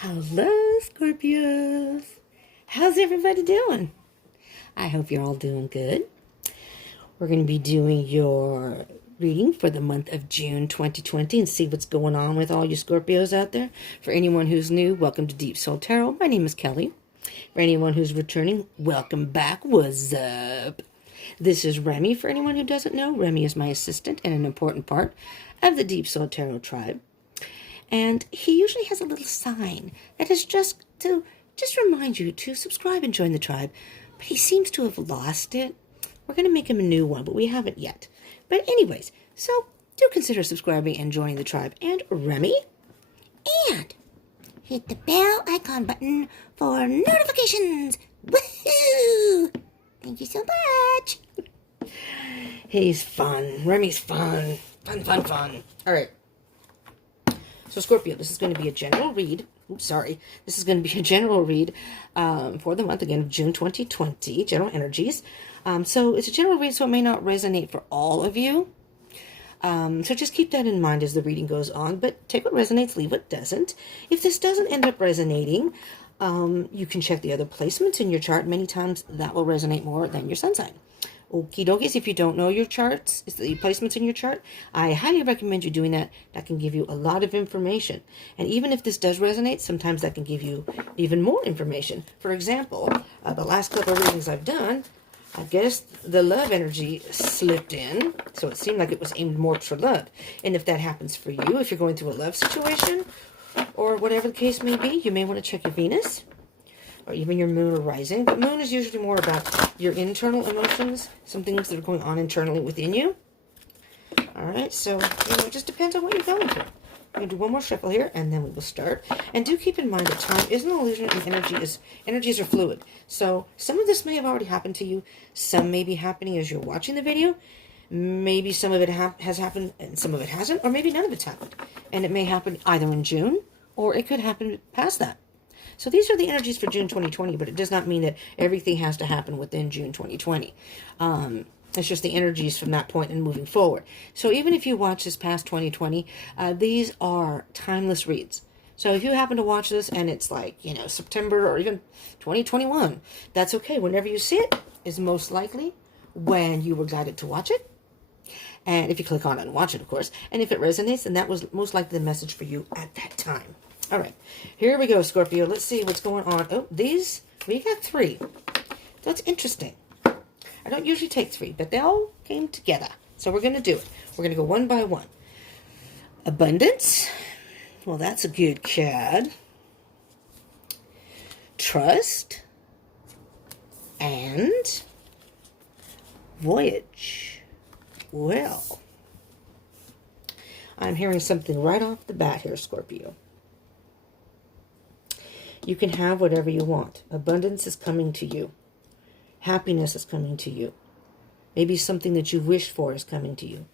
Hello, Scorpios. How's everybody doing? I hope you're all doing good. We're going to be doing your reading for the month of June 2020 and see what's going on with all you Scorpios out there. For anyone who's new, welcome to Deep Soul Tarot. My name is Kelly. For anyone who's returning, welcome back. What's up? This is Remy. For anyone who doesn't know, Remy is my assistant and an important part of the Deep Soul Tarot tribe. And he usually has a little sign that is just to remind you to subscribe and join the tribe. But he seems to have lost it. We're going to make him a new one, but we haven't yet. But anyways, so do consider subscribing and joining the tribe. And Remy, and hit the bell icon button for notifications. Woohoo! Thank you so much. He's fun. Remy's fun. Fun. All right. So Scorpio, this is going to be a general read. This is going to be a general read for the month, again, of June 2020, general energies. So it's a general read, so it may not resonate for all of you. So just keep that in mind as the reading goes on, but take what resonates, leave what doesn't. If this doesn't end up resonating, you can check the other placements in your chart. Many times that will resonate more than your sun sign. Okie dokies, if you don't know your charts, it's the placements in your chart, I highly recommend you doing that. That can give you a lot of information. And even if this does resonate, sometimes that can give you even more information. For example, the last couple of readings I've done, I guess the love energy slipped in. So it seemed like it was aimed more for love. And if that happens for you, if you're going through a love situation, or whatever the case may be, you may want to check your Venus, or even your moon or rising. But moon is usually more about your internal emotions, some things that are going on internally within you. All right, so it just depends on what you're going through. I'm going to do one more shuffle here, and then we will start. And do keep in mind that time is an illusion, and energies are fluid. So some of this may have already happened to you. Some may be happening as you're watching the video. Maybe some of it has happened, and some of it hasn't, or maybe none of it's happened. And it may happen either in June, or it could happen past that. So these are the energies for June 2020, but it does not mean that everything has to happen within June 2020. It's just the energies from that point and moving forward. So even if you watch this past 2020, these are timeless reads. So if you happen to watch this and it's like, September or even 2021, that's okay. Whenever you see it is most likely when you were guided to watch it. And if you click on it and watch it, of course. And if it resonates, then that was most likely the message for you at that time. All right, here we go, Scorpio. Let's see what's going on. Oh, we got 3. That's interesting. I don't usually take 3, but they all came together. So we're going to do it. We're going to go one by one. Abundance. Well, that's a good card. Trust. And voyage. Well, I'm hearing something right off the bat here, Scorpio. You can have whatever you want. Abundance is coming to you. Happiness is coming to you. Maybe something that you wished for is coming to you.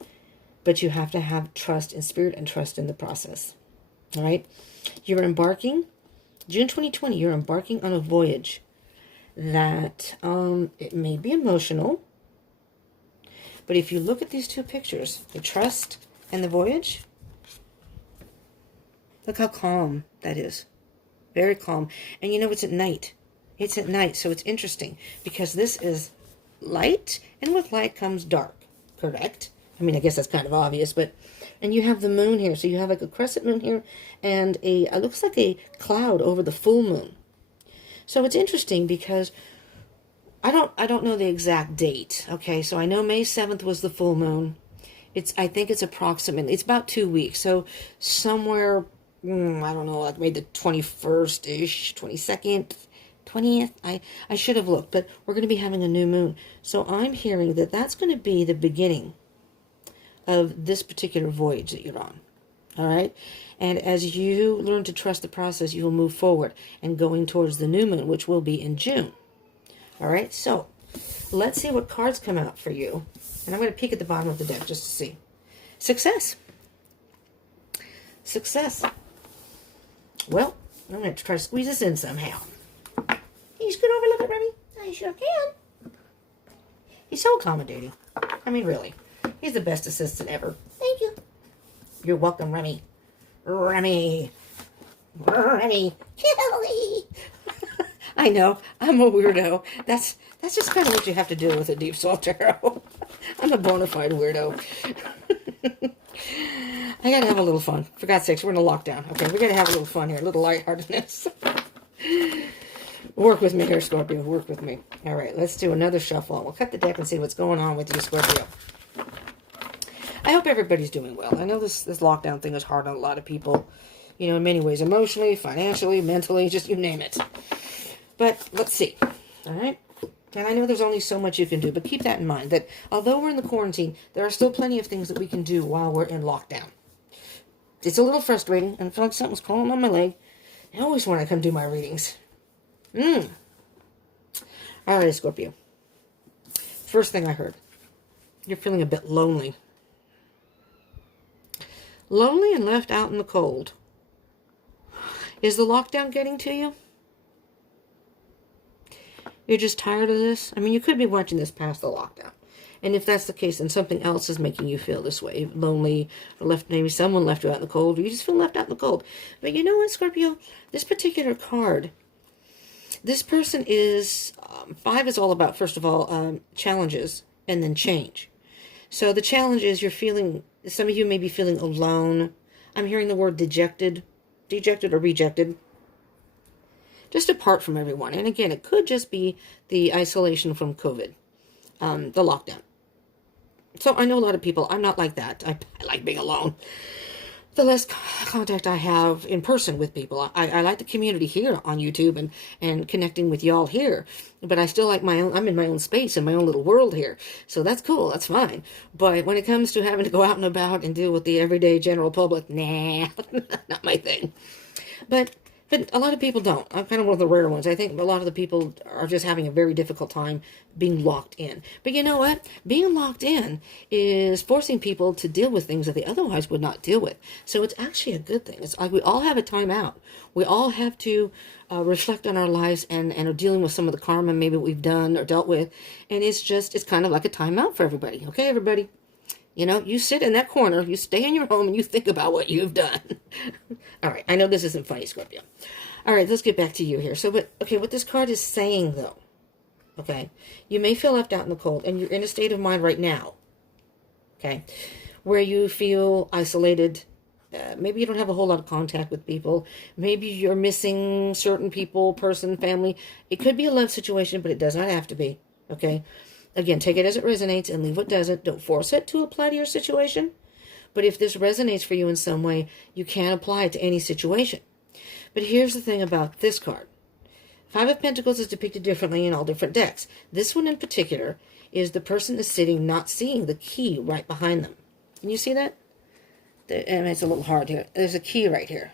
But you have to have trust in spirit and trust in the process. All right? You're embarking, June 2020, you're embarking on a voyage that it may be emotional. But if you look at these 2 pictures, the trust and the voyage, look how calm that is. Very calm. And it's at night. It's at night, so it's interesting. Because this is light, and with light comes dark. Correct? I mean, I guess that's kind of obvious, but... And you have the moon here. So you have like a crescent moon here, and it looks like a cloud over the full moon. So it's interesting because... I don't know the exact date. Okay, so I know May 7th was the full moon. I think it's approximately... It's about 2 weeks. So somewhere... I don't know, like maybe the 21st-ish, 22nd, 20th. I should have looked, but we're going to be having a new moon. So I'm hearing that that's going to be the beginning of this particular voyage that you're on. All right? And as you learn to trust the process, you will move forward and going towards the new moon, which will be in June. All right? So let's see what cards come out for you. And I'm going to peek at the bottom of the deck just to see. Success. Success. Well, I'm going to have to try to squeeze this in somehow. Can you scoot over a little bit, Remy? I sure can. He's so accommodating. I mean, really. He's the best assistant ever. Thank you. You're welcome, Remy. Remy. Mommy, Kelly. I know, I'm a weirdo. That's just kind of what you have to do with a deep salt tarot. I'm a bona fide weirdo. I gotta have a little fun. For God's sakes, we're in a lockdown. Okay, we gotta have a little fun here, a little lightheartedness. Work with me here, Scorpio. Work with me. All right, let's do another shuffle. We'll cut the deck and see what's going on with you, Scorpio. I hope everybody's doing well. I know this lockdown thing is hard on a lot of people. You know, in many ways, emotionally, financially, mentally, just you name it. But let's see. All right? And I know there's only so much you can do, but keep that in mind, that although we're in the quarantine, there are still plenty of things that we can do while we're in lockdown. It's a little frustrating, and I feel like something's crawling on my leg. I always want to come do my readings. All right, Scorpio. First thing I heard. You're feeling a bit lonely. Lonely and left out in the cold. Is the lockdown getting to you? You're just tired of this? I mean, you could be watching this past the lockdown. And if that's the case, then something else is making you feel this way. Lonely, or left, maybe someone left you out in the cold, or you just feel left out in the cold. But you know what, Scorpio? This particular card, this person is, 5 is all about, first of all, challenges and then change. So the challenge is you're feeling, some of you may be feeling alone. I'm hearing the word dejected or rejected. Just apart from everyone. And again, it could just be the isolation from COVID, the lockdown. So I know a lot of people, I'm not like that. I like being alone. The less contact I have in person with people. I like the community here on YouTube and connecting with y'all here. But I still like my own, I'm in my own space, in my own little world here. So that's cool, that's fine. But when it comes to having to go out and about and deal with the everyday general public, nah, not my thing. But a lot of people don't. I'm kind of one of the rare ones. I think a lot of the people are just having a very difficult time being locked in. But you know what? Being locked in is forcing people to deal with things that they otherwise would not deal with. So it's actually a good thing. It's like we all have a time out. We all have to reflect on our lives and are dealing with some of the karma maybe we've done or dealt with. And it's kind of like a time out for everybody. Okay, everybody? You know, you sit in that corner, you stay in your home, and you think about what you've done. All right, I know this isn't funny, Scorpio. All right, let's get back to you here. So, what this card is saying, though, okay, you may feel left out in the cold, and you're in a state of mind right now, okay, where you feel isolated. Maybe you don't have a whole lot of contact with people. Maybe you're missing certain people, person, family. It could be a love situation, but it does not have to be, okay? Again, take it as it resonates and leave what doesn't. Don't force it to apply to your situation. But if this resonates for you in some way, you can apply it to any situation. But here's the thing about this card. 5 of Pentacles is depicted differently in all different decks. This one in particular is the person is sitting not seeing the key right behind them. Can you see that? And it's a little hard here. There's a key right here.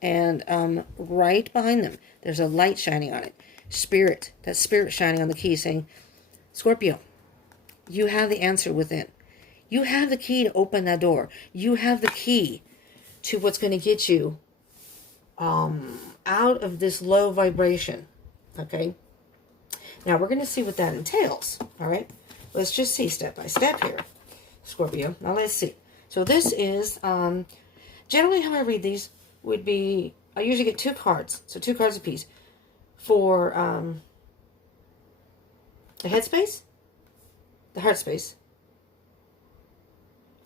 And right behind them, there's a light shining on it. Spirit. That spirit shining on the key saying, Scorpio, you have the answer within. You have the key to open that door. You have the key to what's going to get you out of this low vibration. Okay? Now, we're going to see what that entails. All right? Let's just see step by step here, Scorpio. Now, let's see. So this is, generally how I read these would be, I usually get 2 cards. So 2 cards apiece for the head space, the heart space.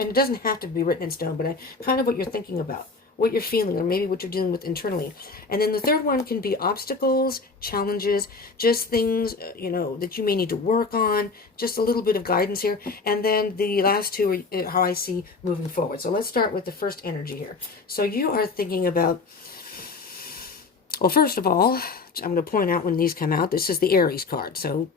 And it doesn't have to be written in stone, but kind of what you're thinking about, what you're feeling, or maybe what you're dealing with internally. And then the third one can be obstacles, challenges, just things, that you may need to work on, just a little bit of guidance here. And then the last 2 are how I see moving forward. So let's start with the first energy here. So you are thinking about, well, first of all, I'm going to point out when these come out, this is the Aries card. So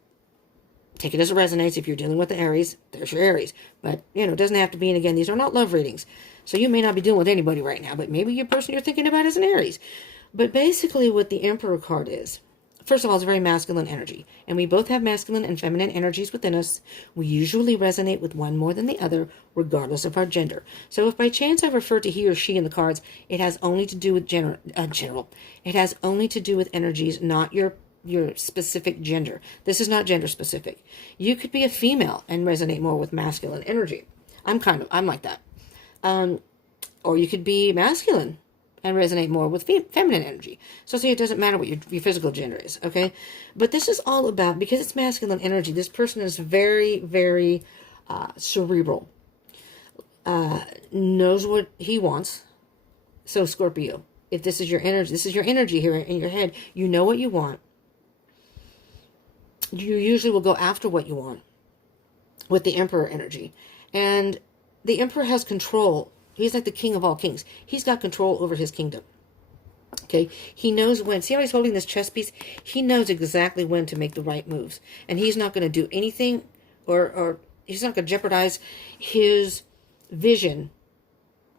take it as it resonates. If you're dealing with the Aries, there's your Aries. But, it doesn't have to be. And again, these are not love readings. So you may not be dealing with anybody right now, but maybe your person you're thinking about is an Aries. But basically what the Emperor card is, first of all, it's a very masculine energy. And we both have masculine and feminine energies within us. We usually resonate with one more than the other, regardless of our gender. So if by chance I refer to he or she in the cards, it has only to do with general. It has only to do with energies, not your specific gender. This is not gender specific. You could be a female and resonate more with masculine energy. I'm like that. Or you could be masculine and resonate more with feminine energy. So see, it doesn't matter what your physical gender is, okay? But this is all about, because it's masculine energy, this person is very, very cerebral, knows what he wants. So Scorpio, if this is your energy here in your head, you know what you want. You usually will go after what you want with the Emperor energy. And the Emperor has control. He's like the king of all kings. He's got control over his kingdom. Okay? He knows when. See how he's holding this chess piece? He knows exactly when to make the right moves. And he's not going to do anything, or he's not going to jeopardize his vision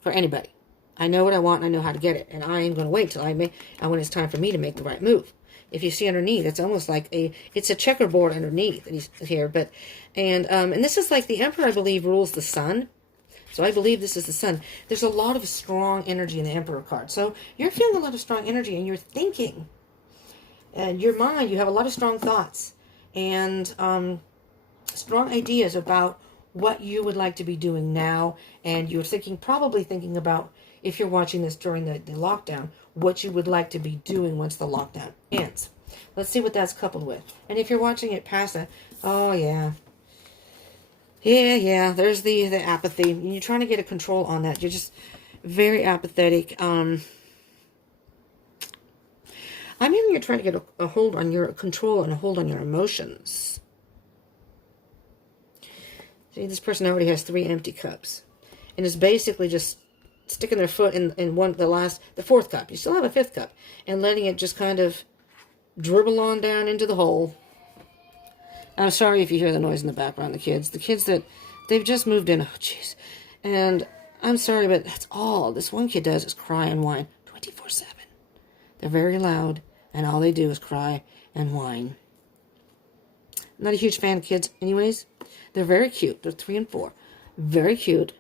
for anybody. I know what I want and I know how to get it. And I am going to wait till when it's time for me to make the right move. If you see underneath, it's almost like it's a checkerboard underneath that he's here. And this is like the Emperor, I believe, rules the sun. So I believe this is the sun. There's a lot of strong energy in the Emperor card. So you're feeling a lot of strong energy and you're thinking. And your mind, you have a lot of strong thoughts and strong ideas about what you would like to be doing now. And you're probably thinking about, if you're watching this during the lockdown, what you would like to be doing once the lockdown ends. Let's see what that's coupled with. And if you're watching it past that, oh yeah. Yeah, there's the apathy. You're trying to get a control on that. You're just very apathetic. I mean, you're trying to get a hold on your control and a hold on your emotions. See, this person already has 3 empty cups. And is basically just sticking their foot in the 4th cup. You still have a 5th cup. And letting it just kind of dribble on down into the hole. I'm sorry if you hear the noise in the background, the kids. The kids that, they've just moved in. Oh, jeez. And I'm sorry, but that's all this one kid does is cry and whine 24/7. They're very loud, and all they do is cry and whine. I'm not a huge fan of kids anyways. They're very cute. They're 3 and 4. Very cute.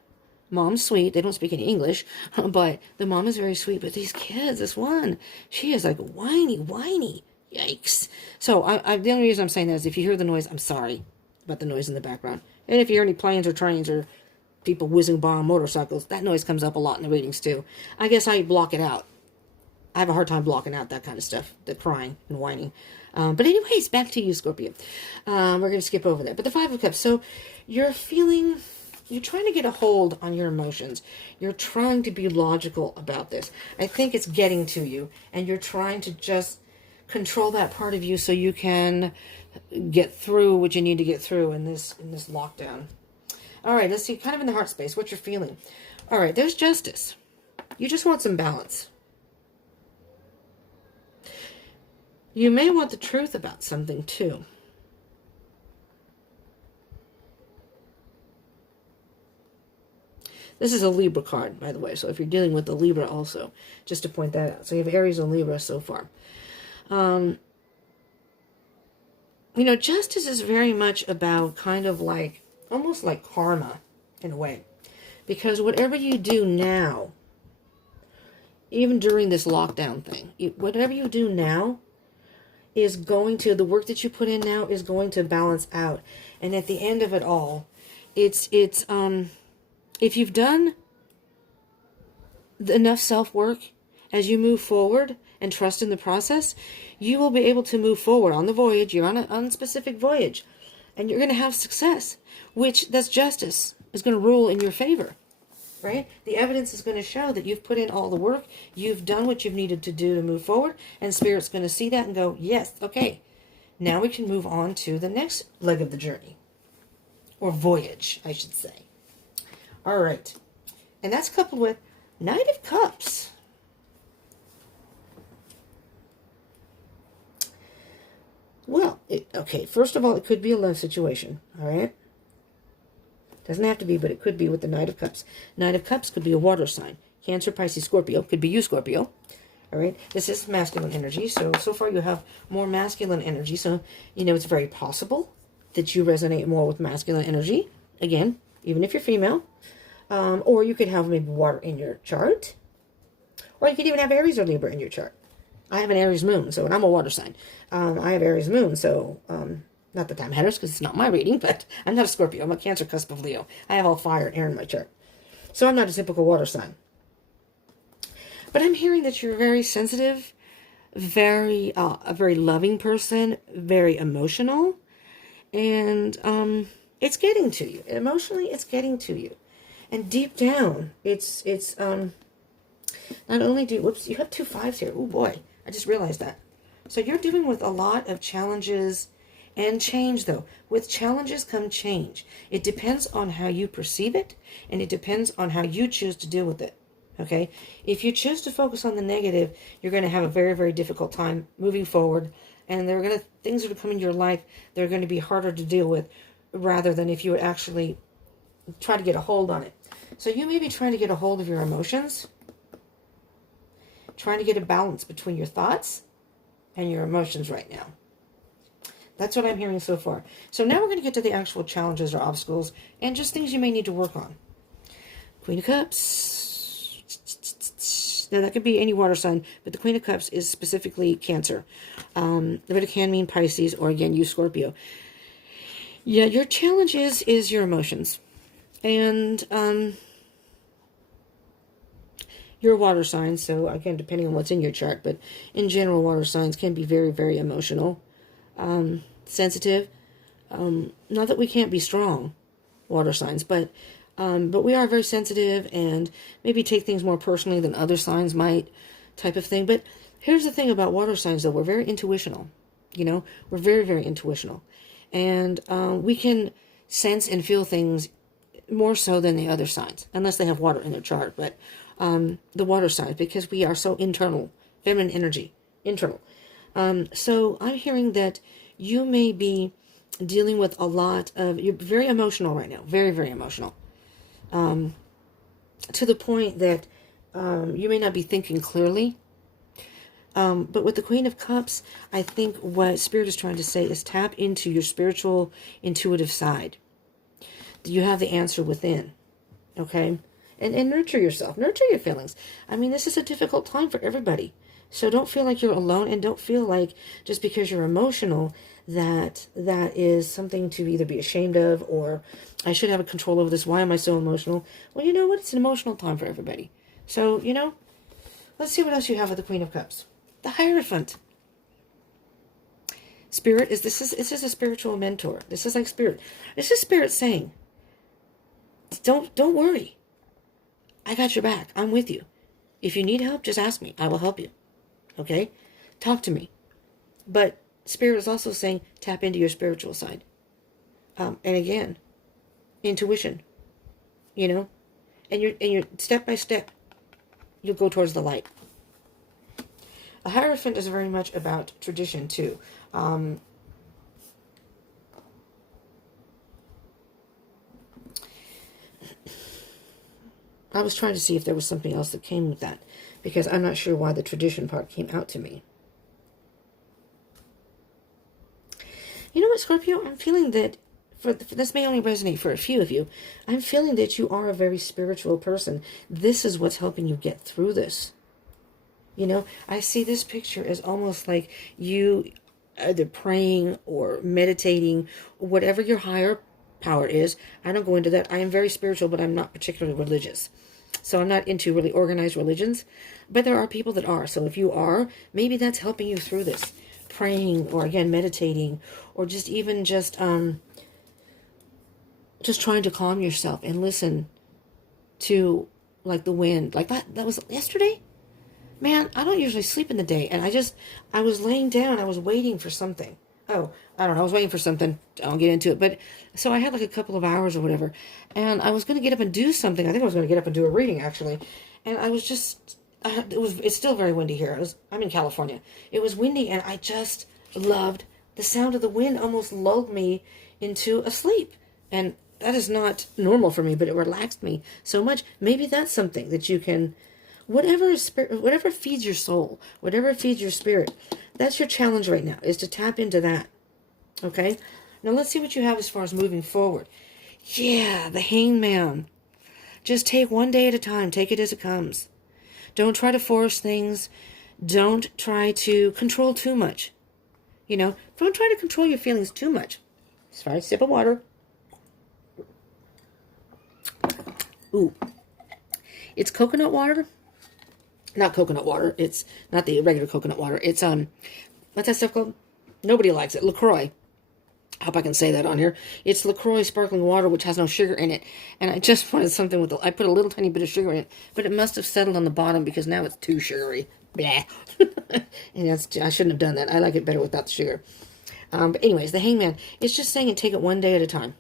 Mom's sweet. They don't speak any English, but the mom is very sweet. But these kids, this one, she is like whiny. Yikes. So the only reason I'm saying that is if you hear the noise, I'm sorry about the noise in the background. And if you hear any planes or trains or people whizzing by on motorcycles, that noise comes up a lot in the readings too. I guess I block it out. I have a hard time blocking out that kind of stuff, the crying and whining. But anyways, back to you, Scorpio. We're going to skip over that. But the 5 of Cups. So you're trying to get a hold on your emotions. You're trying to be logical about this. I think it's getting to you. And you're trying to just control that part of you so you can get through what you need to get through in this lockdown. All right, let's see, kind of in the heart space, what you're feeling. All right, there's justice. You just want some balance. You may want the truth about something too. This is a Libra card, by the way, so if you're dealing with the Libra also, just to point that out. So you have Aries and Libra so far. Justice is very much about kind of like, almost like karma in a way. Because whatever you do now, even during this lockdown thing, whatever you do now is going to, the work that you put in now is going to balance out. And at the end of it all, if you've done enough self-work as you move forward and trust in the process, you will be able to move forward on the voyage. You're on a unspecific voyage, and you're going to have success, that's justice is going to rule in your favor, right? The evidence is going to show that you've put in all the work, you've done what you've needed to do to move forward, and Spirit's going to see that and go, yes, okay, now we can move on to the next leg of the journey, or voyage, I should say. All right, and that's coupled with Knight of Cups. Well, okay, first of all, it could be a love situation, all right? Doesn't have to be, but it could be with the Knight of Cups. Knight of Cups could be a water sign. Cancer, Pisces, Scorpio. Could be you, Scorpio. All right? This is masculine energy, so far you have more masculine energy, so, it's very possible that you resonate more with masculine energy. Again, even if you're female. Or you could have maybe water in your chart. Or you could even have Aries or Libra in your chart. I have an Aries moon, and I'm a water sign. I have Aries moon, so not that I'm headers because it's not my reading, but I'm not a Scorpio. I'm a Cancer, cusp of Leo. I have all fire and air in my chart. So I'm not a typical water sign. But I'm hearing that you're very sensitive, a very loving person, very emotional, and it's getting to you. Emotionally, it's getting to you. And deep down, it's not only whoops, you have 2 5s here. Oh boy, I just realized that. So you're dealing with a lot of challenges and change, though. With challenges come change. It depends on how you perceive it, and it depends on how you choose to deal with it. Okay? If you choose to focus on the negative, you're going to have a very, very difficult time moving forward, and things that are coming in your life, they're going to be harder to deal with, rather than if you would actually try to get a hold on it. So you may be trying to get a hold of your emotions, trying to get a balance between your thoughts and your emotions right now. That's what I'm hearing so far. So now we're going to get to the actual challenges or obstacles and just things you may need to work on. Queen of Cups. Now that could be any water sign, but the Queen of Cups is specifically Cancer. But it can mean Pisces, or again, you Scorpio. Yeah, your challenge is your emotions. And you're a water sign, so again, depending on what's in your chart, but in general, water signs can be very, very emotional. Sensitive. Not that we can't be strong, water signs, but we are very sensitive and maybe take things more personally than other signs might, type of thing. But here's the thing about water signs, though. We're very intuitional. We're very, very intuitional. And we can sense and feel things more so than the other signs, unless they have water in their chart. But the water signs, because we are so internal, feminine energy, internal. So I'm hearing that you may be dealing with a lot of, you're very emotional right now, very, very emotional, to the point that you may not be thinking clearly. But with the Queen of Cups, I think what Spirit is trying to say is tap into your spiritual, intuitive side. You have the answer within, okay? And nurture yourself, nurture your feelings. I mean, this is a difficult time for everybody. So don't feel like you're alone, and don't feel like just because you're emotional that is something to either be ashamed of, or I should have a control over this. Why am I so emotional? Well, you know what? It's an emotional time for everybody. So, let's see what else you have with the Queen of Cups. The Hierophant. Spirit this is a spiritual mentor. This is like Spirit. This is Spirit saying, don't worry. I got your back. I'm with you. If you need help, just ask me. I will help you. Okay? Talk to me. But Spirit is also saying, tap into your spiritual side. And again, intuition. And you're step by step, you'll go towards the light. A Hierophant is very much about tradition, too. I was trying to see if there was something else that came with that, because I'm not sure why the tradition part came out to me. You know what, Scorpio? I'm feeling that, this may only resonate for a few of you, I'm feeling that you are a very spiritual person. This is what's helping you get through this. I see this picture as almost like you either praying or meditating, or whatever your higher power is. I don't go into that. I am very spiritual, but I'm not particularly religious. So I'm not into really organized religions, but there are people that are. So if you are, maybe that's helping you through this. Praying, or again, meditating, or just trying to calm yourself and listen to like the wind. Like that was yesterday. Man, I don't usually sleep in the day, and I was laying down, I was waiting for something. Oh, I don't know, I was waiting for something, I'll get into it, but, so I had like a couple of hours or whatever, and I was going to get up and do something. I think I was going to get up and do a reading, actually, and I was just, it's still very windy here. I'm in California. It was windy, and I just loved the sound of the wind. Almost lulled me into a sleep, and that is not normal for me, but it relaxed me so much. Maybe that's something that you can, whatever feeds your soul, whatever feeds your spirit, that's your challenge right now, is to tap into that. Okay? Now let's see what you have as far as moving forward. Yeah, the Hangman. Just take one day at a time. Take it as it comes. Don't try to force things. Don't try to control too much. Don't try to control your feelings too much. Sorry, sip of water. Ooh. It's coconut water. Not coconut water. It's not the regular coconut water. It's, what's that stuff called? Nobody likes it. LaCroix. I hope I can say that on here. It's LaCroix sparkling water, which has no sugar in it. And I just wanted something with, I put a little tiny bit of sugar in it, but it must have settled on the bottom because now it's too sugary. Blah. And I shouldn't have done that. I like it better without the sugar. But anyways, the Hangman, it's just saying take it one day at a time.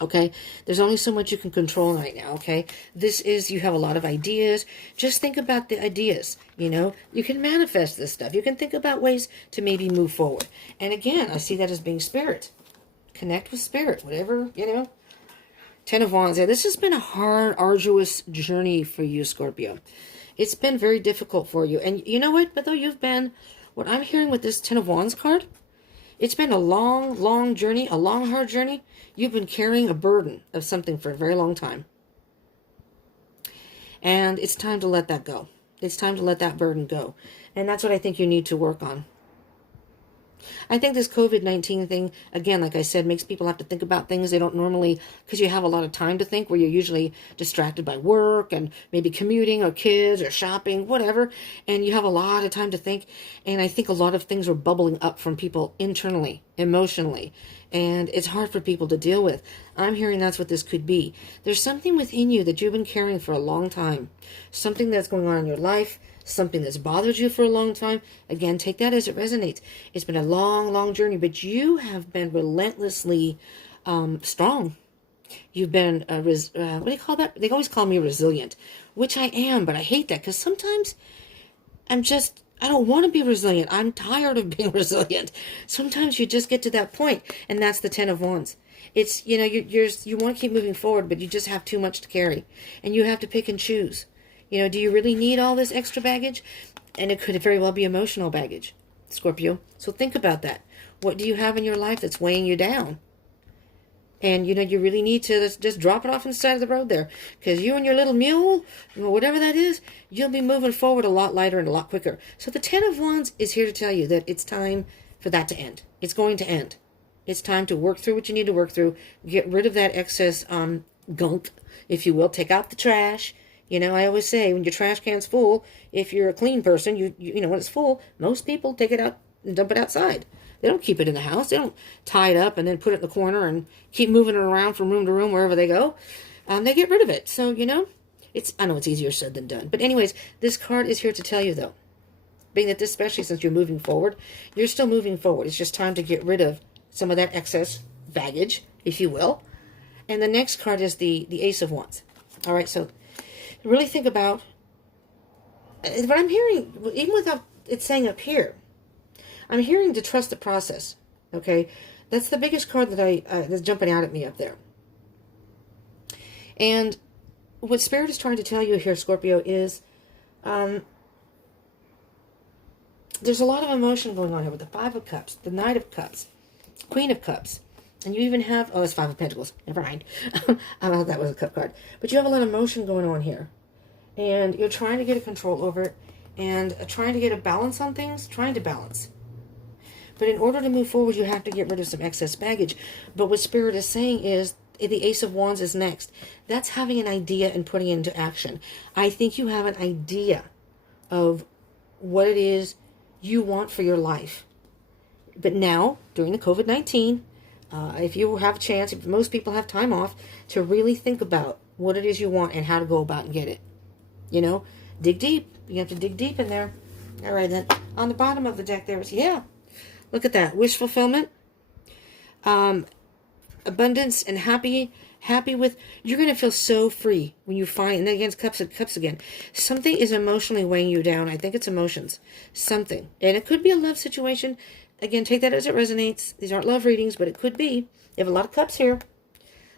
Okay? There's only so much you can control right now, okay? You have a lot of ideas. Just think about the ideas, you know? You can manifest this stuff. You can think about ways to maybe move forward. And again, I see that as being spirit. Connect with spirit, whatever, you know? Ten of Wands. Yeah, this has been a hard, arduous journey for you, Scorpio. It's been very difficult for you. And you know what? But though what I'm hearing with this Ten of Wands card, it's been a long, long journey, a long, hard journey. You've been carrying a burden of something for a very long time. And it's time to let that go. It's time to let that burden go. And that's what I think you need to work on. I think this COVID-19 thing, again, like I said, makes people have to think about things they don't normally, because you have a lot of time to think where you're usually distracted by work and maybe commuting or kids or shopping, whatever. And you have a lot of time to think. And I think a lot of things are bubbling up from people internally, emotionally. And it's hard for people to deal with. I'm hearing that's what this could be. There's something within you that you've been carrying for a long time. Something that's going on in your life. Something that's bothered you for a long time. Again, take that as it resonates. It's been a long, long journey, but you have been relentlessly strong. You've been, what do you call that? They always call me resilient, which I am, but I hate that because sometimes I don't want to be resilient. I'm tired of being resilient. Sometimes you just get to that point, and that's the Ten of Wands. It's, you know, you want to keep moving forward, but you just have too much to carry, and you have to pick and choose. You know, do you really need all this extra baggage? And it could very well be emotional baggage, Scorpio. So think about that. What do you have in your life that's weighing you down? And, you know, you really need to just drop it off on the side of the road there. Because you and your little mule, whatever that is, you'll be moving forward a lot lighter and a lot quicker. So the Ten of Wands is here to tell you that it's time for that to end. It's going to end. It's time to work through what you need to work through. Get rid of that excess gunk, if you will. Take out the trash. You know, I always say when your trash can's full, if you're a clean person, you know, when it's full, most people take it out and dump it outside. They don't keep it in the house. They don't tie it up and then put it in the corner and keep moving it around from room to room wherever they go. They get rid of it. So, you know, I know it's easier said than done. But anyways, this card is here to tell you, though, being that this, especially since you're moving forward, you're still moving forward. It's just time to get rid of some of that excess baggage, if you will. And the next card is the Ace of Wands. All right, so really think about what I'm hearing, even without it saying up here. I'm hearing to trust the process, okay? That's the biggest card that that's jumping out at me up there. And what Spirit is trying to tell you here, Scorpio, is there's a lot of emotion going on here with the Five of Cups, the Knight of Cups, Queen of Cups. And you even have, it's Five of Pentacles. Never mind. I thought that was a cup card. But you have a lot of emotion going on here. And you're trying to get a control over it. And trying to get a balance on things. Trying to balance. But in order to move forward, you have to get rid of some excess baggage. But what Spirit is saying is, the Ace of Wands is next. That's having an idea and putting it into action. I think you have an idea of what it is you want for your life. But now, during the COVID-19, if you have a chance, if most people have time off, to really think about what it is you want and how to go about and get it. You know, dig deep. You have to dig deep in there. All right, then. On the bottom of the deck there is, look at that. Wish fulfillment. Abundance and happy with, you're going to feel so free when you find, and then again, cups again. Something is emotionally weighing you down. I think it's emotions. Something. And it could be a love situation. Again, take that as it resonates. These aren't love readings, but it could be. You have a lot of cups here.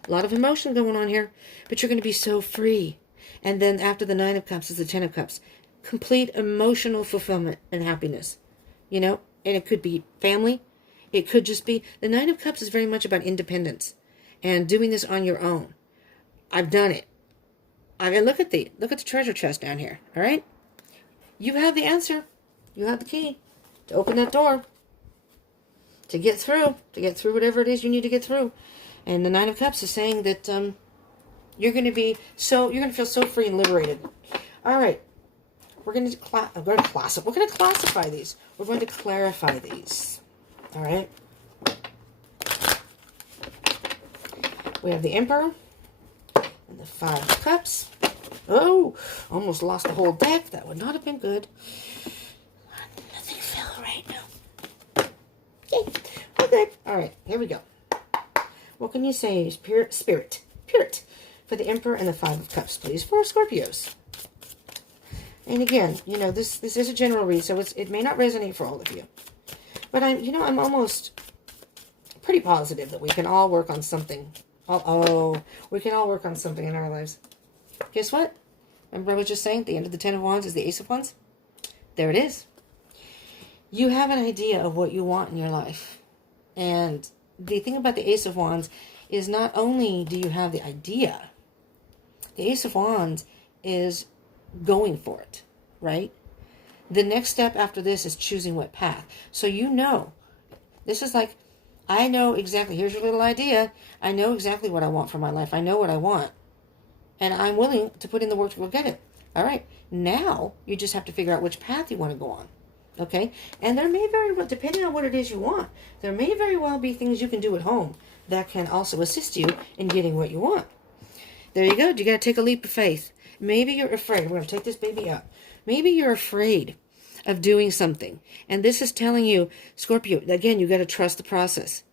A lot of emotion going on here. But you're going to be so free. And then after the Nine of Cups is the Ten of Cups. Complete emotional fulfillment and happiness. You know? And it could be family. It could just be... The Nine of Cups is very much about independence. And doing this on your own. I've done it. I mean, look at the treasure chest down here. All right? You have the answer. You have the key to open that door. To get through whatever it is you need to get through. And the Nine of Cups is saying that you're going to feel so free and liberated. All right. we're going to classify these. We're going to clarify these. All right. We have the Emperor and the Five of Cups. Oh, almost lost the whole deck. That would not have been good. Nothing fell right now. Okay, we're good. All right, here we go. What can you say, Spirit, for the Emperor and the Five of Cups, please, for Scorpios? And again, you know, this is a general read, so it may not resonate for all of you. But I'm almost pretty positive that we can all work on something. We can all work on something in our lives. Guess what? Remember I was just saying, the end of the Ten of Wands is the Ace of Wands? There it is. You have an idea of what you want in your life. And the thing about the Ace of Wands is not only do you have the idea, the Ace of Wands is going for it, right? The next step after this is choosing what path. So you know, this is like, I know exactly, here's your little idea. I know exactly what I want for my life. I know what I want. And I'm willing to put in the work to go get it. All right. Now, you just have to figure out which path you want to go on. Okay? And there may very well, depending on what it is you want, there may very well be things you can do at home that can also assist you in getting what you want. There you go. You got to take a leap of faith. Maybe you're afraid. We're going to take this baby out. Maybe you're afraid of doing something. And this is telling you, Scorpio, again, you got to trust the process.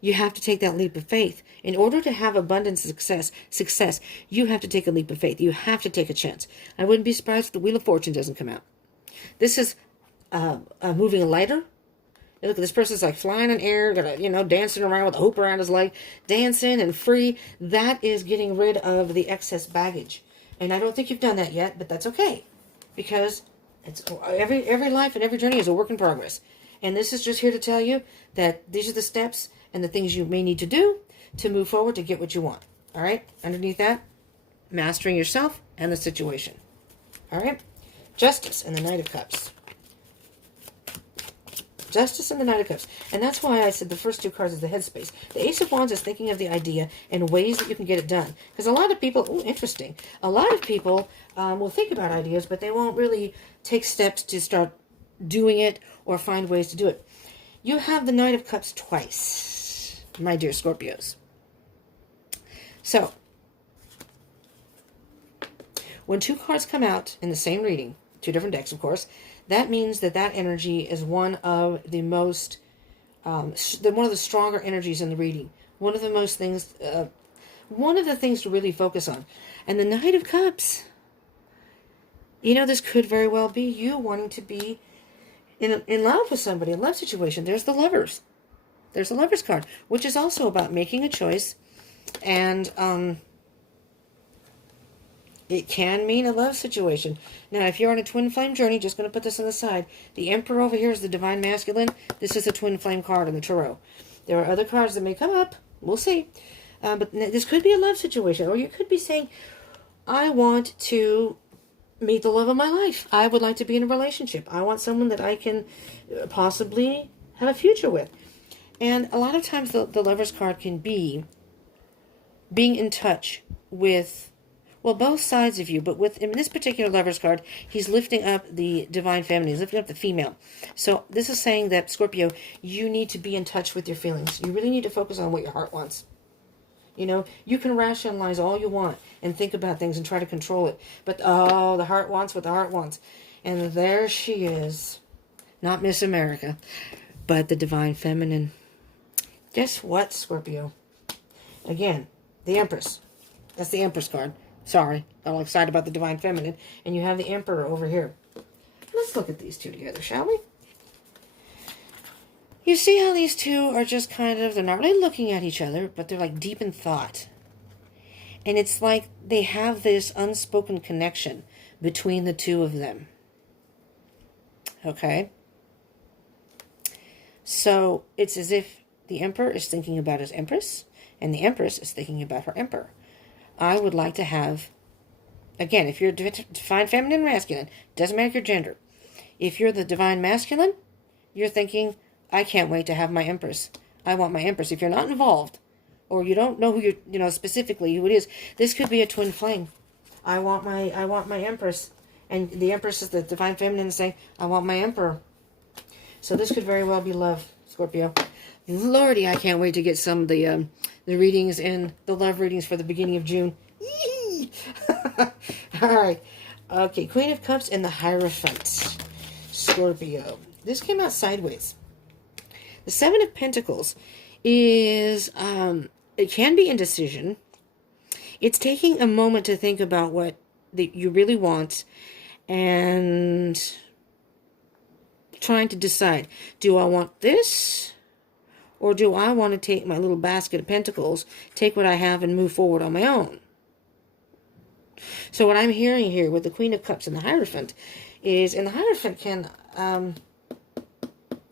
You have to take that leap of faith. In order to have abundant success, you have to take a leap of faith. You have to take a chance. I wouldn't be surprised if the Wheel of Fortune doesn't come out. This is moving a lighter. Look, this person's like flying in air, dancing around with a hoop around his leg, dancing and free. That is getting rid of the excess baggage. And I don't think you've done that yet, but that's okay. Because it's every life and every journey is a work in progress. And this is just here to tell you that these are the steps and the things you may need to do to move forward to get what you want. All right? Underneath that, mastering yourself and the situation. All right? Justice and the Knight of Cups. Justice and the Knight of Cups. And that's why I said the first two cards is the headspace. The Ace of Wands is thinking of the idea and ways that you can get it done. Because a lot of people, interesting, a lot of people will think about ideas, but they won't really take steps to start doing it or find ways to do it. You have the Knight of Cups twice, my dear Scorpios. So, when two cards come out in the same reading, two different decks, of course, that means that energy is one of the most, one of the stronger energies in the reading. One of the things to really focus on. And the Knight of Cups, this could very well be you wanting to be in love with somebody, a love situation. There's the Lovers. There's the Lovers card, which is also about making a choice. And it can mean a love situation. Now, if you're on a twin flame journey, just going to put this on the side. The Emperor over here is the Divine Masculine. This is a twin flame card in the Tarot. There are other cards that may come up. We'll see. But this could be a love situation. Or you could be saying, I want to meet the love of my life. I would like to be in a relationship. I want someone that I can possibly have a future with. And a lot of times the Lover's card can be being in touch with, well, both sides of you, but in this particular Lover's card, he's lifting up the Divine Feminine. He's lifting up the female. So this is saying that, Scorpio, you need to be in touch with your feelings. You really need to focus on what your heart wants. You can rationalize all you want and think about things and try to control it. But, the heart wants what the heart wants. And there she is. Not Miss America, but the Divine Feminine. Guess what, Scorpio? Again, the Empress. That's the Empress card. Sorry, got all excited about the Divine Feminine. And you have the Emperor over here. Let's look at these two together, shall we? You see how these two are just they're not really looking at each other, but they're like deep in thought. And it's like they have this unspoken connection between the two of them. Okay? So it's as if the Emperor is thinking about his Empress, and the Empress is thinking about her Emperor. I would like to have, again, if you're Divine Feminine, Masculine, doesn't matter your gender. If you're the Divine Masculine, you're thinking, I can't wait to have my Empress. I want my Empress. If you're not involved, or you don't know who specifically who it is, this could be a twin flame. I want my Empress, And the Empress is the Divine Feminine saying, I want my Emperor. So this could very well be love, Scorpio. Lordy, I can't wait to get some of the readings and the love readings for the beginning of June. Yee! All right. Okay, Queen of Cups and the Hierophant. Scorpio. This came out sideways. The Seven of Pentacles is, it can be indecision. It's taking a moment to think about what you really want and trying to decide, do I want this? Or do I want to take my little basket of pentacles, take what I have and move forward on my own? So what I'm hearing here with the Queen of Cups and the Hierophant is, and the Hierophant can,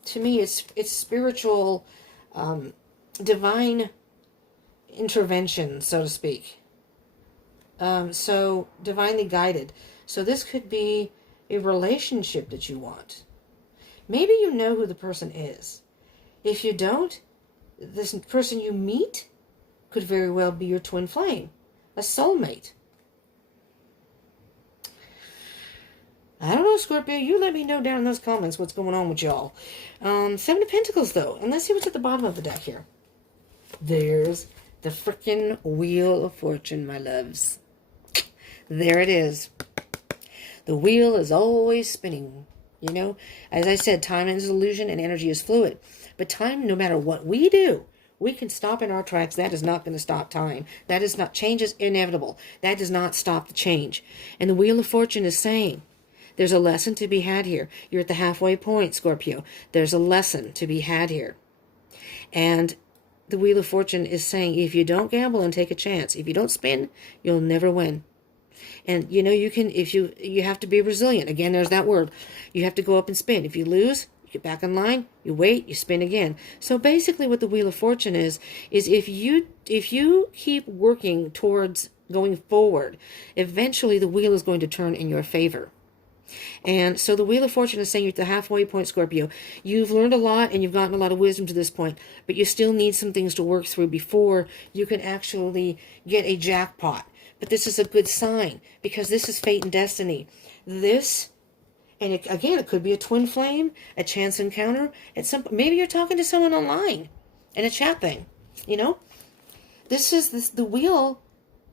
to me, it's spiritual, divine intervention, so to speak. So divinely guided. So this could be a relationship that you want. Maybe you know who the person is. If you don't, this person you meet could very well be your twin flame, a soulmate. I don't know, Scorpio. You let me know down in those comments what's going on with y'all. Seven of Pentacles, though. And let's see what's at the bottom of the deck here. There's the frickin' Wheel of Fortune, my loves. There it is. The wheel is always spinning. You know, as I said, time is an illusion and energy is fluid. But time, no matter what we do, we can stop in our tracks. That is not going to stop time. That is not, change is inevitable. That does not stop the change. And the Wheel of Fortune is saying, there's a lesson to be had here. You're at the halfway point, Scorpio. There's a lesson to be had here. And the Wheel of Fortune is saying, if you don't gamble and take a chance, if you don't spin, you'll never win. And, you know, you can, if you have to be resilient. Again, there's that word. You have to go up and spin. If you lose, you get back in line, you wait, you spin again. So basically what the Wheel of Fortune is if you keep working towards going forward, eventually the wheel is going to turn in your favor. And so the Wheel of Fortune is saying you're at the halfway point, Scorpio. You've learned a lot and you've gotten a lot of wisdom to this point, but you still need some things to work through before you can actually get a jackpot. But this is a good sign because this is fate and destiny. This, and again, it could be a twin flame, a chance encounter. Maybe you're talking to someone online in a chat thing. You know, the wheel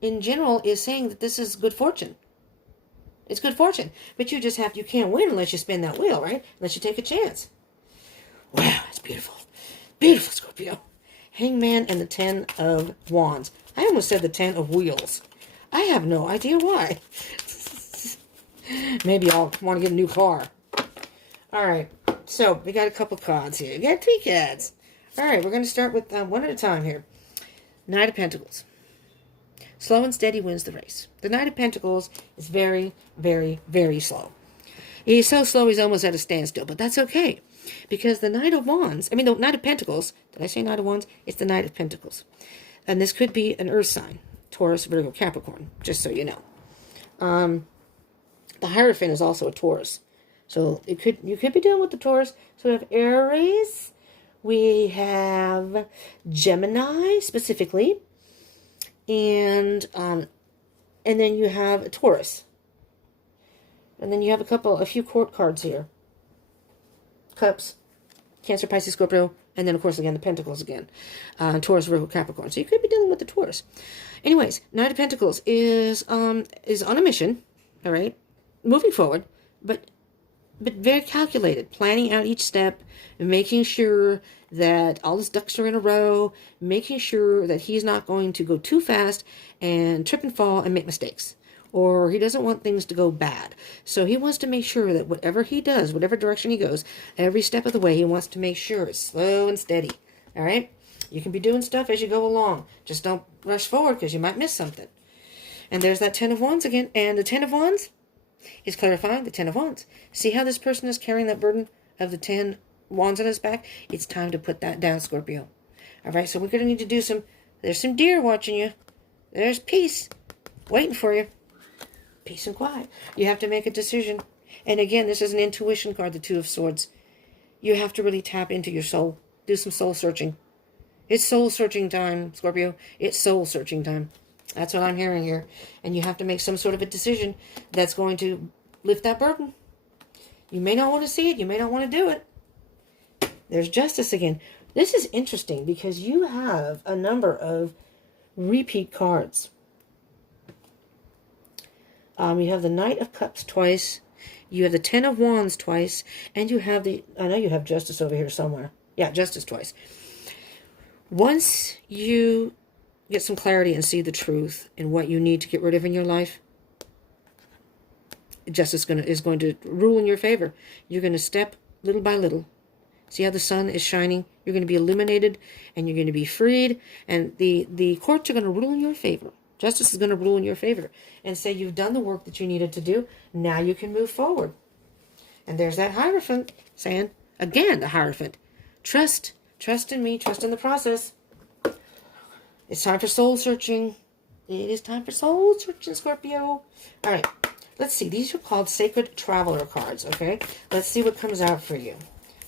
in general is saying that this is good fortune. It's good fortune, but you can't win unless you spin that wheel, right? Unless you take a chance. Wow, that's beautiful. Beautiful, Scorpio. Hangman and the 10 of Wands. I almost said the 10 of Wheels. I have no idea why. Maybe I'll want to get a new car. All right, so we got a couple cards here. We got 3 cards. All right, we're going to start with one at a time here. Knight of Pentacles. Slow and steady wins the race. The Knight of Pentacles is very, very, very slow. He's so slow he's almost at a standstill, but that's okay. Because the Knight of Pentacles, did I say Knight of Wands? It's the Knight of Pentacles. And this could be an earth sign, Taurus, Virgo, Capricorn, just so you know. The Hierophant is also a Taurus. So you could be dealing with the Taurus. So we have Aries, we have Gemini specifically, and then you have a Taurus. And then you have a few court cards here. Cups, Cancer, Pisces, Scorpio, and then of course again the Pentacles again. Taurus, Virgo, Capricorn. So you could be dealing with the Taurus. Anyways, Knight of Pentacles is on a mission, all right, moving forward, but very calculated, planning out each step, making sure that all his ducks are in a row, making sure that he's not going to go too fast and trip and fall and make mistakes. Or he doesn't want things to go bad. So he wants to make sure that whatever he does, whatever direction he goes, every step of the way, he wants to make sure it's slow and steady. All right? You can be doing stuff as you go along. Just don't rush forward because you might miss something. And there's that 10 of Wands again. And the 10 of Wands is clarifying the 10 of Wands. See how this person is carrying that burden of the 10 Wands on his back? It's time to put that down, Scorpio. All right, so we're going to need to do there's some deer watching you. There's peace waiting for you. Peace and quiet. You have to make a decision. And again, this is an intuition card, the 2 of Swords. You have to really tap into your soul. Do some soul searching. It's soul searching time, Scorpio. It's soul searching time. That's what I'm hearing here. And you have to make some sort of a decision that's going to lift that burden. You may not want to see it. You may not want to do it. There's justice again. This is interesting because you have a number of repeat cards. You have the Knight of Cups twice. You have the Ten of Wands twice. And you have I know you have Justice over here somewhere. Yeah, Justice twice. Once you get some clarity and see the truth and what you need to get rid of in your life, Justice is going to rule in your favor. You're going to step little by little. See how the sun is shining? You're going to be illuminated and you're going to be freed. And the courts are going to rule in your favor. Justice is going to rule in your favor and say you've done the work that you needed to do. Now you can move forward. And there's that Hierophant saying, again, the Hierophant, trust in me, trust in the process. It's time for soul searching. It is time for soul searching, Scorpio. All right, let's see. These are called Sacred Traveler cards, okay? Let's see what comes out for you.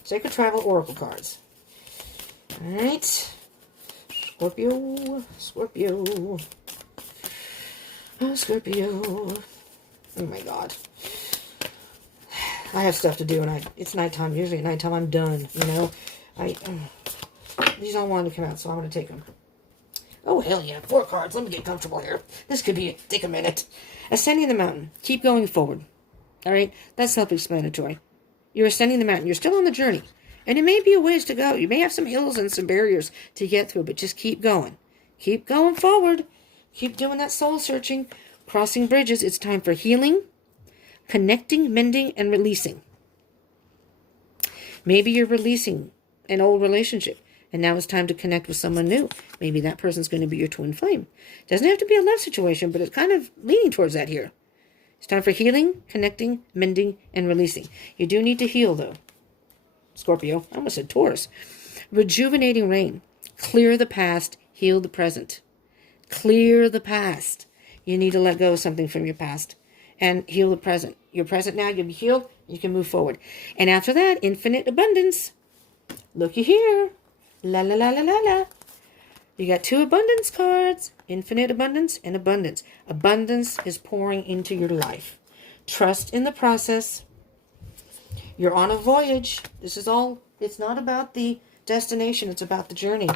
Sacred Travel Oracle cards. All right. Scorpio. Oh, Scorpio. Oh, my God. I have stuff to do, and it's nighttime. Usually at nighttime, I'm done, you know. These all wanted to come out, so I'm going to take them. Oh, hell yeah. 4 cards. Let me get comfortable here. This could take a minute. Ascending the mountain. Keep going forward. All right? That's self-explanatory. You're ascending the mountain. You're still on the journey. And it may be a ways to go. You may have some hills and some barriers to get through, but just keep going. Keep going forward. Keep doing that soul searching. Crossing bridges. It's time for healing, connecting, mending, and releasing. Maybe you're releasing an old relationship, and now it's time to connect with someone new. Maybe that person's going to be your twin flame. Doesn't have to be a love situation, but it's kind of leaning towards that here. It's time for healing, connecting, mending, and releasing. You do need to heal, though. Scorpio. I almost said Taurus. Rejuvenating rain. Clear the past, heal the present. Clear the past. You need to let go of something from your past and heal the present. Your present now, you'll be healed. You can move forward. And after that, infinite abundance. Looky here. La la la la la la. You got 2 abundance cards. Infinite abundance and abundance. Abundance is pouring into your life. Trust in the process. You're on a voyage. This is all, it's not about the destination. It's about the journey.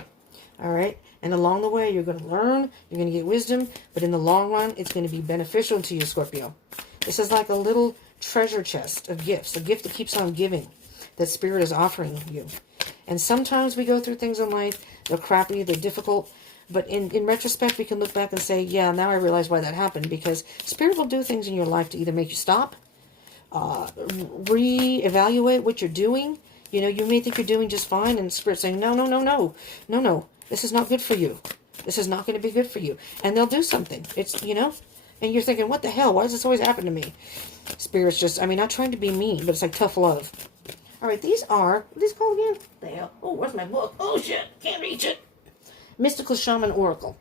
All right? And along the way, you're going to learn. You're going to get wisdom. But in the long run, it's going to be beneficial to you, Scorpio. This is like a little treasure chest of gifts. A gift that keeps on giving. That Spirit is offering you. And sometimes we go through things in life. They're crappy. They're difficult. But in retrospect, we can look back and say, yeah, now I realize why that happened. Because Spirit will do things in your life to either make you stop, reevaluate what you're doing. You know, you may think you're doing just fine, and Spirit's saying, no. This is not good for you. This is not going to be good for you. And they'll do something. It's, you know, and you're thinking, what the hell? Why does this always happen to me? Spirit's just, not trying to be mean, but it's like tough love. All right, these are, what are these called again? The hell? Oh, where's my book? Oh, shit. Can't reach it. Mystical Shaman Oracle.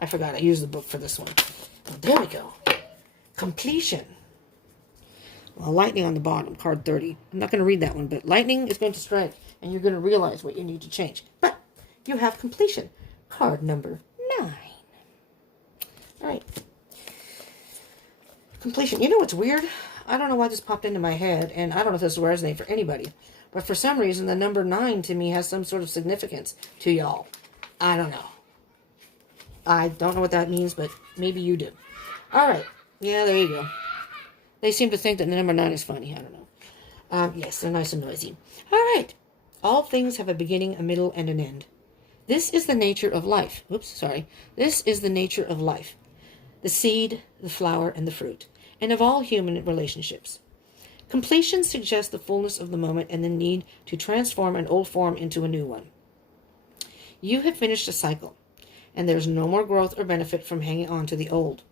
I forgot. I used the book for this one. Oh, there we go. Completion. Well, lightning on the bottom, card 30. I'm not going to read that one, but lightning is going to strike, and you're going to realize what you need to change. But you have completion. Card number 9. All right. Completion. You know what's weird? I don't know why this popped into my head, and I don't know if this will resonate for anybody, but for some reason, the number 9 to me has some sort of significance to y'all. I don't know. I don't know what that means, but maybe you do. All right. Yeah, there you go. They seem to think that the number 9 is funny. I don't know. Yes, they're nice and noisy. All right. All things have a beginning, a middle, and an end. This is the nature of life. This is the nature of life. The seed, the flower, and the fruit. And of all human relationships. Completion suggests the fullness of the moment and the need to transform an old form into a new one. You have finished a cycle, and there's no more growth or benefit from hanging on to the old.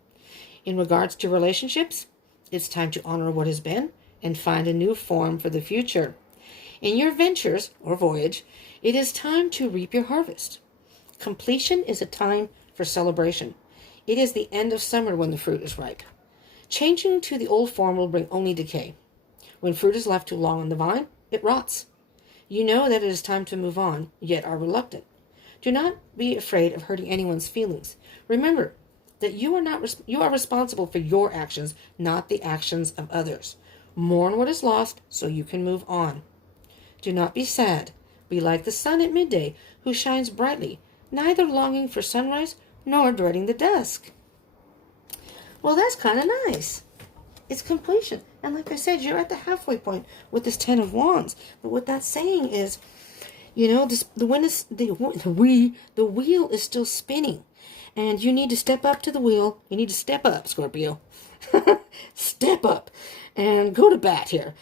In regards to relationships, it's time to honor what has been and find a new form for the future. In your ventures or voyage, it is time to reap your harvest. Completion is a time for celebration. It is the end of summer when the fruit is ripe. Changing to the old form will bring only decay. When fruit is left too long on the vine, it rots. You know that it is time to move on, yet are reluctant. Do not be afraid of hurting anyone's feelings. Remember that you are responsible for your actions, not the actions of others. Mourn what is lost so you can move on. Do not be sad. Be like the sun at midday, who shines brightly, neither longing for sunrise nor dreading the dusk. Well, that's kind of nice. It's completion. And like I said, you're at the halfway point with this Ten of Wands. But what that's saying is, you know, the wheel is still spinning. And you need to step up to the wheel. You need to step up, Scorpio. Step up and go to bat here.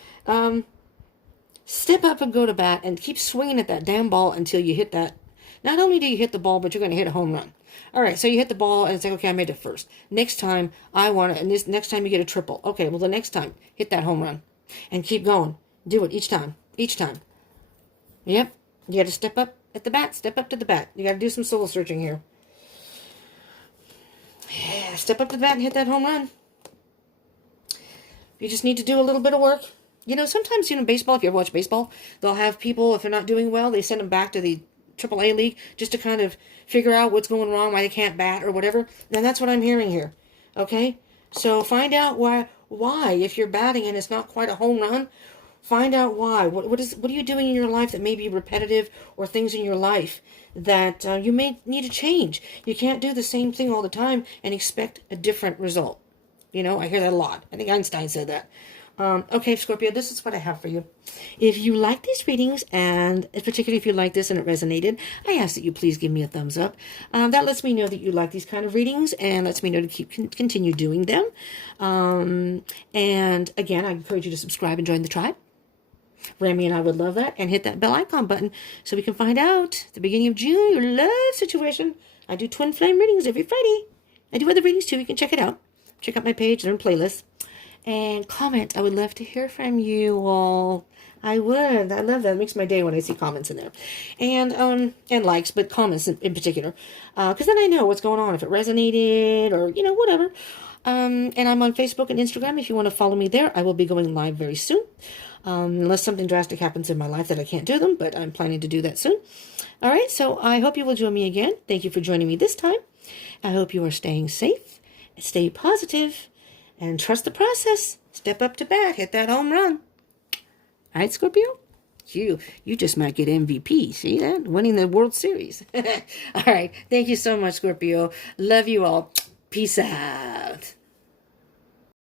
Step up and go to bat and keep swinging at that damn ball until you hit that. Not only do you hit the ball, but you're going to hit a home run. All right, so you hit the ball and it's like, okay, I made it first. Next time, I want to, and this next time you get a triple. Okay, well, the next time, hit that home run. And keep going. Do it each time. Each time. Yep. You got to step up at the bat. Step up to the bat. You got to do some soul searching here. Yeah, step up to the bat and hit that home run. You just need to do a little bit of work. You know, sometimes, you know, baseball, if you ever watch baseball, they'll have people, if they're not doing well, they send them back to the AAA league just to kind of figure out what's going wrong, why they can't bat or whatever. And that's what I'm hearing here. Okay? So find out why if you're batting and it's not quite a home run, find out why. What are you doing in your life that may be repetitive, or things in your life that you may need to change? You can't do the same thing all the time and expect a different result. You know, I hear that a lot. I think Einstein said that. Okay, Scorpio, this is what I have for you. If you like these readings, and particularly if you like this and it resonated, I ask that you please give me a thumbs up. That lets me know that you like these kind of readings and lets me know to continue doing them. And again, I encourage you to subscribe and join the tribe. Rami and I would love that. And hit that bell icon button so we can find out at the beginning of June your love situation. I do twin flame readings every Friday. I do other readings too. You can check it out. Check out my page, learn playlists. And comment. I would love to hear from you all. I would. I love that. It makes my day when I see comments in there. And likes, but comments in particular. Because then I know what's going on, if it resonated or, you know, whatever. And I'm on Facebook and Instagram. If you want to follow me there, I will be going live very soon. Unless something drastic happens in my life that I can't do them, but I'm planning to do that soon. All right, so I hope you will join me again. Thank you for joining me this time. I hope you are staying safe, stay positive, and trust the process. Step up to bat. Hit that home run. All right, Scorpio? You just might get MVP. See that? Winning the World Series. All right. Thank you so much, Scorpio. Love you all. Peace out.